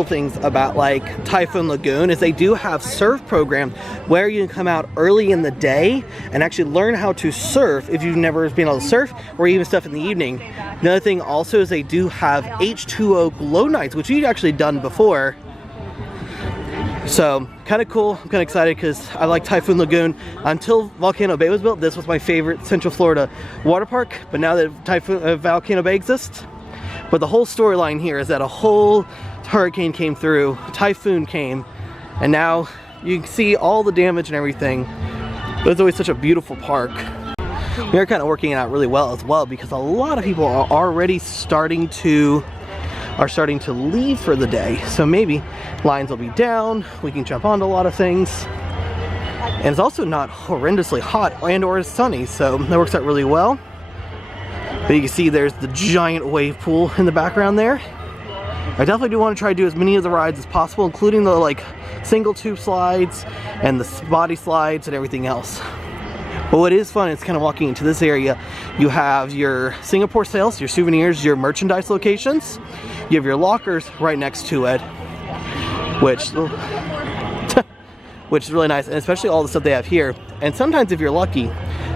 cool things about like Typhoon Lagoon is they do have surf programs where you can come out early in the day and actually learn how to surf if you've never been able to surf, or even stuff in the evening. Another thing also is they do have H2O glow nights, which we've actually done before. So kind of cool. I'm kind of excited because I like Typhoon Lagoon. Until Volcano Bay was built, this was my favorite Central Florida water park. But now that Volcano Bay exists, but the whole storyline here is that a whole hurricane came through, typhoon came, and now you can see all the damage and everything. But it's always such a beautiful park. We're kind of working it out really well as well, because a lot of people are already starting to leave for the day. So maybe lines will be down, we can jump onto a lot of things. And it's also not horrendously hot and or sunny, so that works out really well. But you can see there's the giant wave pool in the background there. I definitely do want to try to do as many of the rides as possible, including the like single tube slides and the body slides and everything else. But what is fun is kind of walking into this area. You have your Singapore sales, your souvenirs, your merchandise locations. You have your lockers right next to it, which is really nice, and especially all the stuff they have here. And sometimes if you're lucky,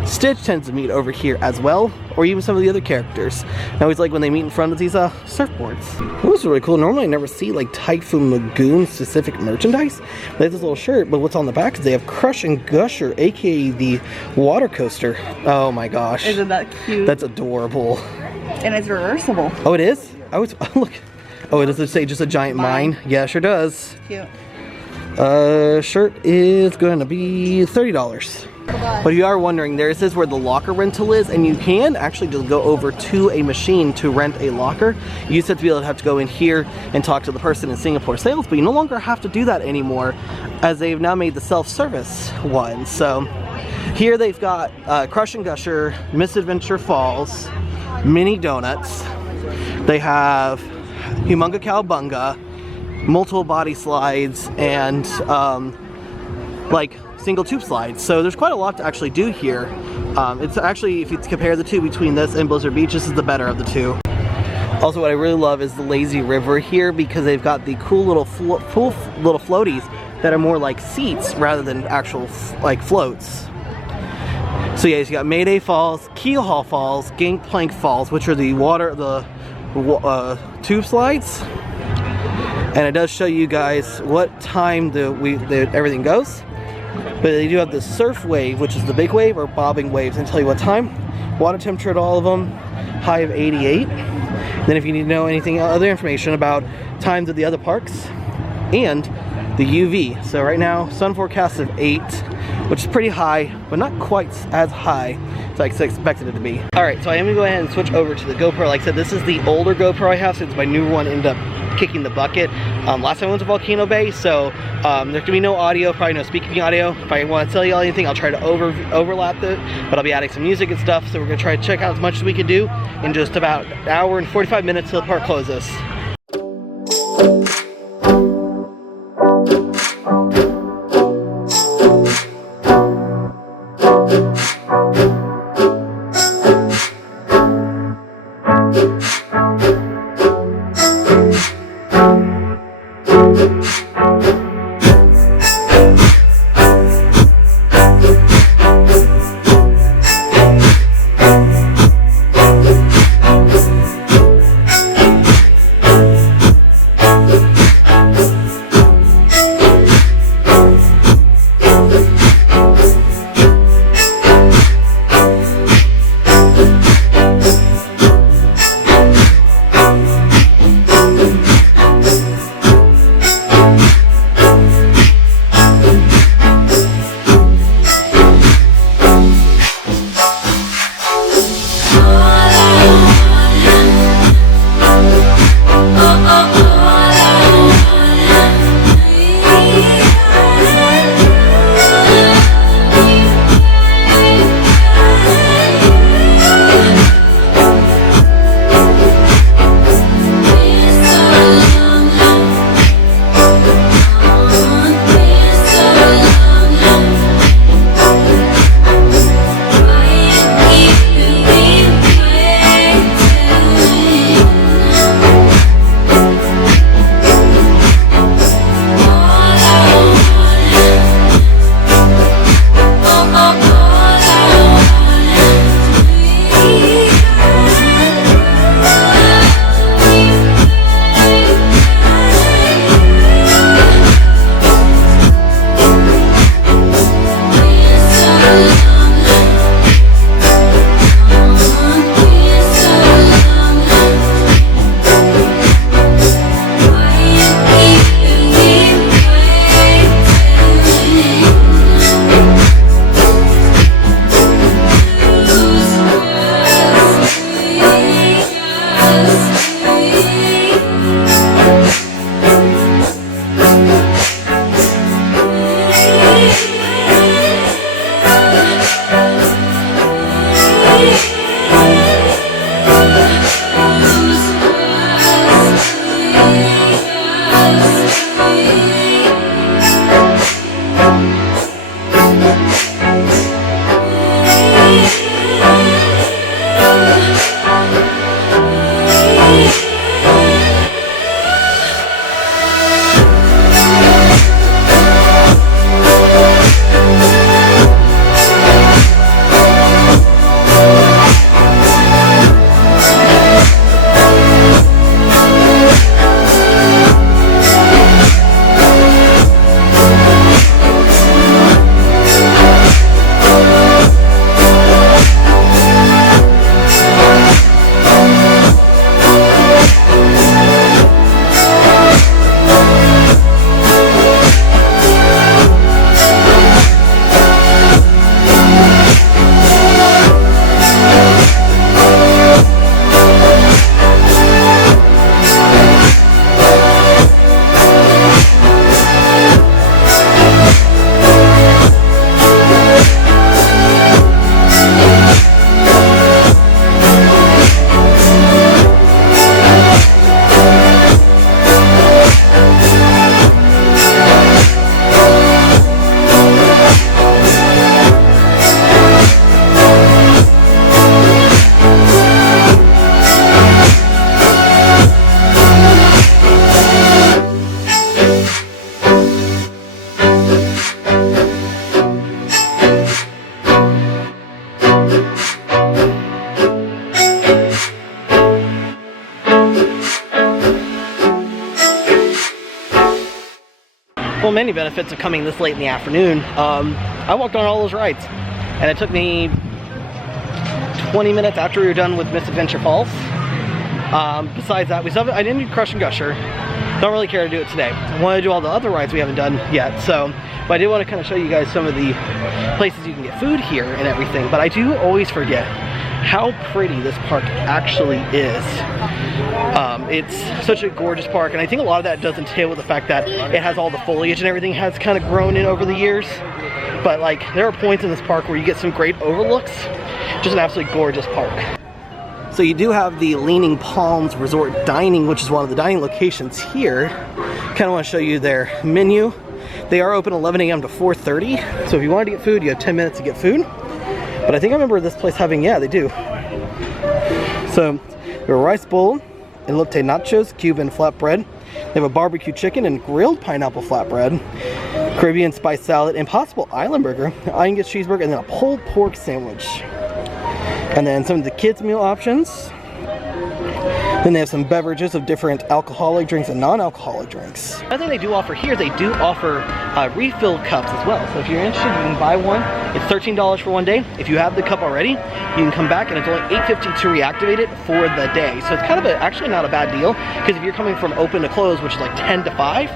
Stitch tends to meet over here as well, or even some of the other characters. I always like when they meet in front of these surfboards. Well, this is really cool. Normally I never see like Typhoon Lagoon specific merchandise. They have this little shirt, but what's on the back is they have Crush and Gusher, aka the water coaster. Oh my gosh. Isn't that cute? That's adorable. And it's reversible. Oh, it is? I was, look. Oh, it does say just a giant mine? Yeah, sure does. Cute. Shirt is going to be $30. But if you are wondering, this is where the locker rental is, and you can actually just go over to a machine to rent a locker. You used to be able to have to go in here and talk to the person in Singapore sales, but you no longer have to do that anymore, as they've now made the self-service one. So here they've got Crush and Gusher, Misadventure Falls, Mini Donuts. They have Humunga Cowabunga, multiple body slides, and like single tube slides. So there's quite a lot to actually do here. It's actually, if you compare the two between this and Blizzard Beach, this is the better of the two. Also, what I really love is the lazy river here, because they've got the cool little little floaties that are more like seats rather than actual like floats. So yeah, you got Mayday Falls, Keelhaul Falls, Gangplank Falls, which are the tube slides. And it does show you guys what time everything goes. But they do have the surf wave, which is the big wave, or bobbing waves, and tell you what time. Water temperature at all of them, high of 88. Then if you need to know anything, other information about times of the other parks, and the UV. So right now, sun forecast of 8, which is pretty high, but not quite as high as I expected it to be. All right, so I am gonna go ahead and switch over to the GoPro. Like I said, this is the older GoPro I have, since my new one ended up kicking the bucket. Last time I went to Volcano Bay, so there's gonna be no audio, probably no speaking audio. If I want to tell you all anything, I'll try to overlap it, but I'll be adding some music and stuff, so we're gonna try to check out as much as we can do in just about an hour and 45 minutes till the park closes. many benefits of coming this late in the afternoon. I walked on all those rides, and it took me 20 minutes after we were done with Misadventure Falls. Besides that, I didn't do Crush and Gusher. Don't really care to do it today. I want to do all the other rides we haven't done yet, so, but I did want to kind of show you guys some of the places you can get food here and everything. But I do always forget how pretty this park actually is. It's such a gorgeous park, and I think a lot of that does entail with the fact that it has all the foliage and everything has kind of grown in over the years. But like, there are points in this park where you get some great overlooks. Just an absolutely gorgeous park. So you do have the Leaning Palms Resort Dining, which is one of the dining locations here. Kind of want to show you their menu. They are open 11 a.m. to 4:30. So if you wanted to get food, you have 10 minutes to get food. But I think I remember this place having, yeah, they do. So we have a rice bowl, elote nachos, Cuban flatbread. They have a barbecue chicken and grilled pineapple flatbread, Caribbean spice salad, Impossible Island burger, Angus cheeseburger, and then a pulled pork sandwich. And then some of the kids' meal options. Then they have some beverages of different alcoholic drinks and non-alcoholic drinks. Another thing they do offer here, they do offer refill cups as well. So if you're interested, you can buy one. It's $13 for one day. If you have the cup already, you can come back and it's only $8.50 to reactivate it for the day. So it's kind of actually not a bad deal, because if you're coming from open to close, which is like 10 to 5,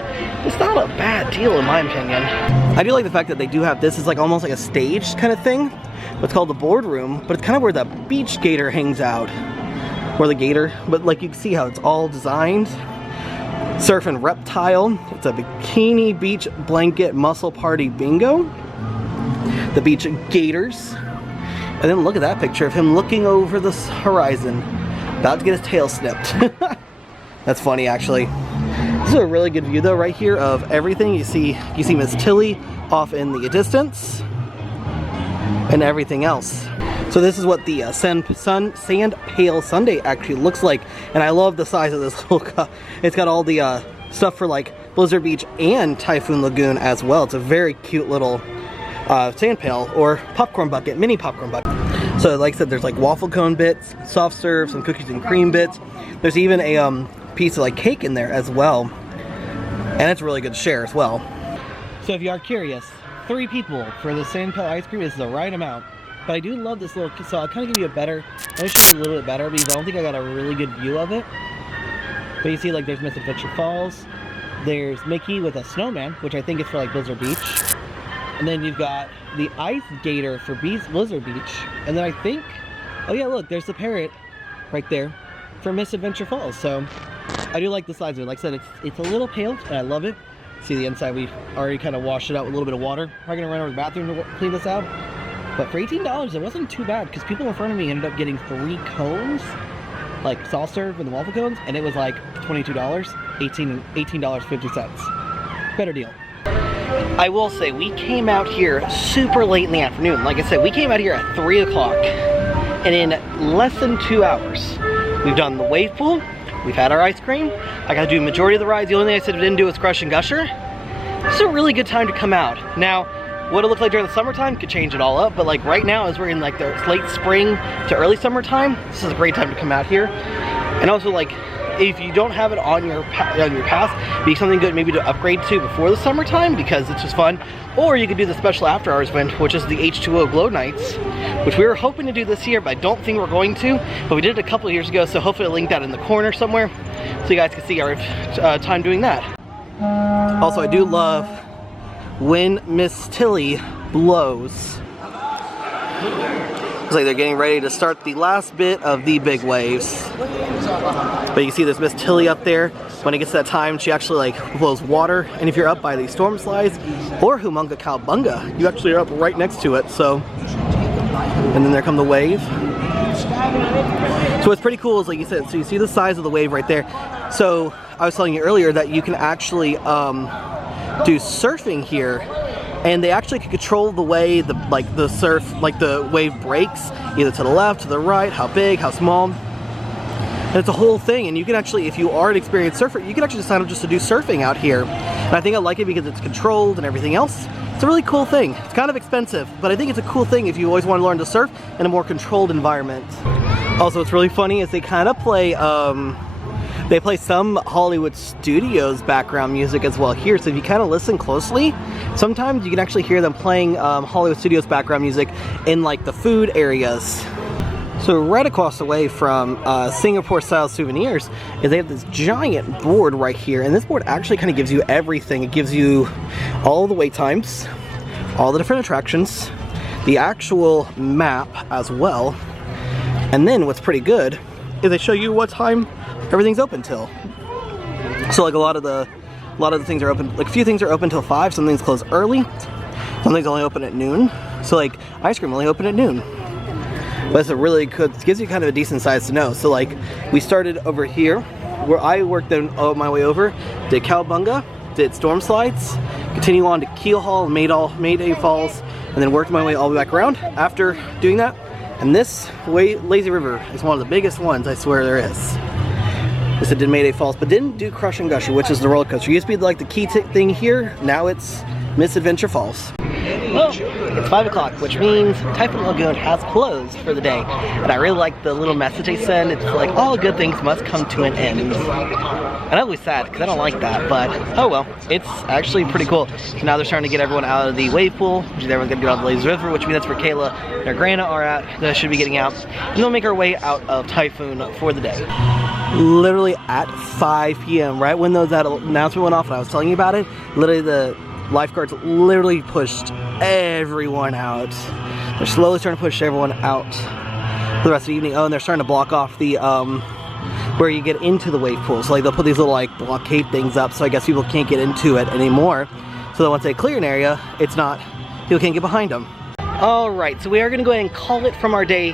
it's not a bad deal in my opinion. I do like the fact that they do have this is like almost like a stage kind of thing. It's called the boardroom, but it's kind of where the beach gator hangs out. Or the gator, but like you can see how it's all designed. Surf and reptile. It's a bikini beach blanket muscle party bingo. The beach gators. And then look at that picture of him looking over the horizon, about to get his tail snipped. That's funny actually. This is a really good view though right here of everything. You see Miss Tilly off in the distance and everything else. So this is what the sand pail sundae actually looks like, and I love the size of this little cup. It's got all the stuff for like Blizzard Beach and Typhoon Lagoon as well. It's a very cute little sand pail or popcorn bucket, mini popcorn bucket. So like I said, there's like waffle cone bits, soft serve, some cookies and cream bits. There's even a piece of like cake in there as well, and it's really good to share as well. So if you are curious, 3 people for the sand pail ice cream is the right amount. But I do love this little, so I'll kind of give you a better, let me show you a little bit better because I don't think I got a really good view of it. But you see like there's Misadventure Falls, there's Mickey with a snowman, which I think is for like Blizzard Beach. And then you've got the ice gator for Blizzard Beach. And then I think, oh yeah, look, there's the parrot right there for Misadventure Falls. So I do like the size of it. Like I said, it's a little pale and I love it. See the inside, we've already kind of washed it out with a little bit of water. I'm gonna run over to the bathroom to clean this out. But for $18, it wasn't too bad because people in front of me ended up getting 3 cones, like soft serve and the waffle cones, and it was like $22, $18.50. Better deal. I will say, we came out here super late in the afternoon. Like I said, we came out here at 3 o'clock, and in less than 2 hours, we've done the wave pool, we've had our ice cream, I got to do the majority of the rides. The only thing I said I didn't do was Crush and Gusher. This is a really good time to come out. Now, what it looked like during the summertime could change it all up, but like right now, as we're in like the late spring to early summertime, this is a great time to come out here. And also, like, if you don't have it on your pass, be something good maybe to upgrade to before the summertime because it's just fun. Or you could do the special after hours event, which is the H2O Glow Nights, which we were hoping to do this year, but I don't think we're going to. But we did it a couple of years ago, so hopefully I'll link that in the corner somewhere so you guys can see our time doing that. Also, I do love when Miss Tilly blows. Looks like they're getting ready to start the last bit of the big waves. But you see there's Miss Tilly up there. When it gets to that time, she actually like blows water. And if you're up by the storm slides or Humunga Cowbunga, you actually are up right next to it. So, and then there come the wave. So what's pretty cool is, like you said, so you see the size of the wave right there. So I was telling you earlier that you can actually do surfing here, and they actually can control the way the wave breaks, either to the left, to the right, how big, how small. And it's a whole thing, and you can actually, if you are an experienced surfer, you can actually sign up just to do surfing out here. And I think I like it because it's controlled and everything else. It's a really cool thing. It's kind of expensive, but I think it's a cool thing if you always want to learn to surf in a more controlled environment. Also, what's really funny is they kind of play They play some Hollywood Studios background music as well here, so if you kind of listen closely, sometimes you can actually hear them playing Hollywood Studios background music in like the food areas. So right across the way from Singapore style souvenirs is they have this giant board right here, and this board actually kind of gives you everything. It gives you all the wait times, all the different attractions, the actual map as well, and then what's pretty good is they show you what time everything's open till. So like a lot of the things are open, like a few things are open till 5, some things close early, some things only open at noon. So like ice cream only open at noon. But it's a really good, it gives you kind of a decent size to know. So like we started over here where I worked then my way over, did Cowabunga, did Storm Slides, continue on to Keel Hall, Mayday Falls, and then worked my way all the way back around after doing that. And this Lazy River is one of the biggest ones I swear there is. This did Mayday Falls, but didn't do Crush and Gusher, which is the roller coaster. It used to be like the key thing here. Now it's Misadventure Falls. Well, it's 5 o'clock, which means Typhoon Lagoon has closed for the day. And I really like the little message they send. It's like, all good things must come to an end. And I'm always sad, because I don't like that, but oh well. It's actually pretty cool. So now they're starting to get everyone out of the wave pool, which is everyone's going to get out of the Lazy River, which means that's where Kayla and her Grana are at. They should be getting out. And they'll make our way out of Typhoon for the day. Literally at 5 p.m., right when that announcement went off and I was telling you about it, literally the lifeguards literally pushed everyone out. They're slowly starting to push everyone out for the rest of the evening. Oh, and they're starting to block off the where you get into the wave pool. So like they'll put these little like blockade things up, so I guess people can't get into it anymore. So that once they clear an area, it's not, people can't get behind them. All right, so we are gonna go ahead and call it from our day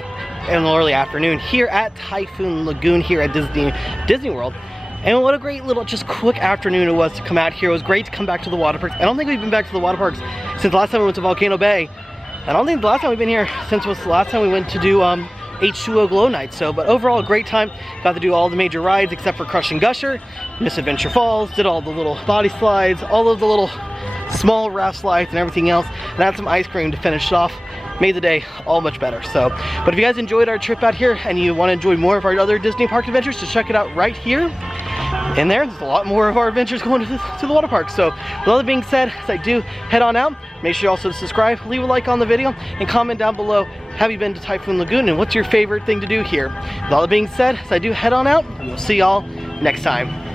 in the early afternoon here at Typhoon Lagoon here at Disney World. And what a great little just quick afternoon it was to come out here. It was great to come back to the water parks. I don't think we've been back to the water parks since the last time we went to Volcano Bay. I don't think the last time we've been here since was the last time we went to do H2O Glow Night. So, but overall a great time. Got to do all the major rides except for Crush and Gusher, Misadventure Falls, did all the little body slides, all of the little small raft slides and everything else, and had some ice cream to finish it off. Made the day all much better. So, but if you guys enjoyed our trip out here and you want to enjoy more of our other Disney park adventures, just check it out right here. And there's a lot more of our adventures going to the water park. So with all that being said, as I do head on out, make sure you also subscribe, leave a like on the video, and comment down below, have you been to Typhoon Lagoon and what's your favorite thing to do here? With all that being said, as I do head on out, we'll see y'all next time.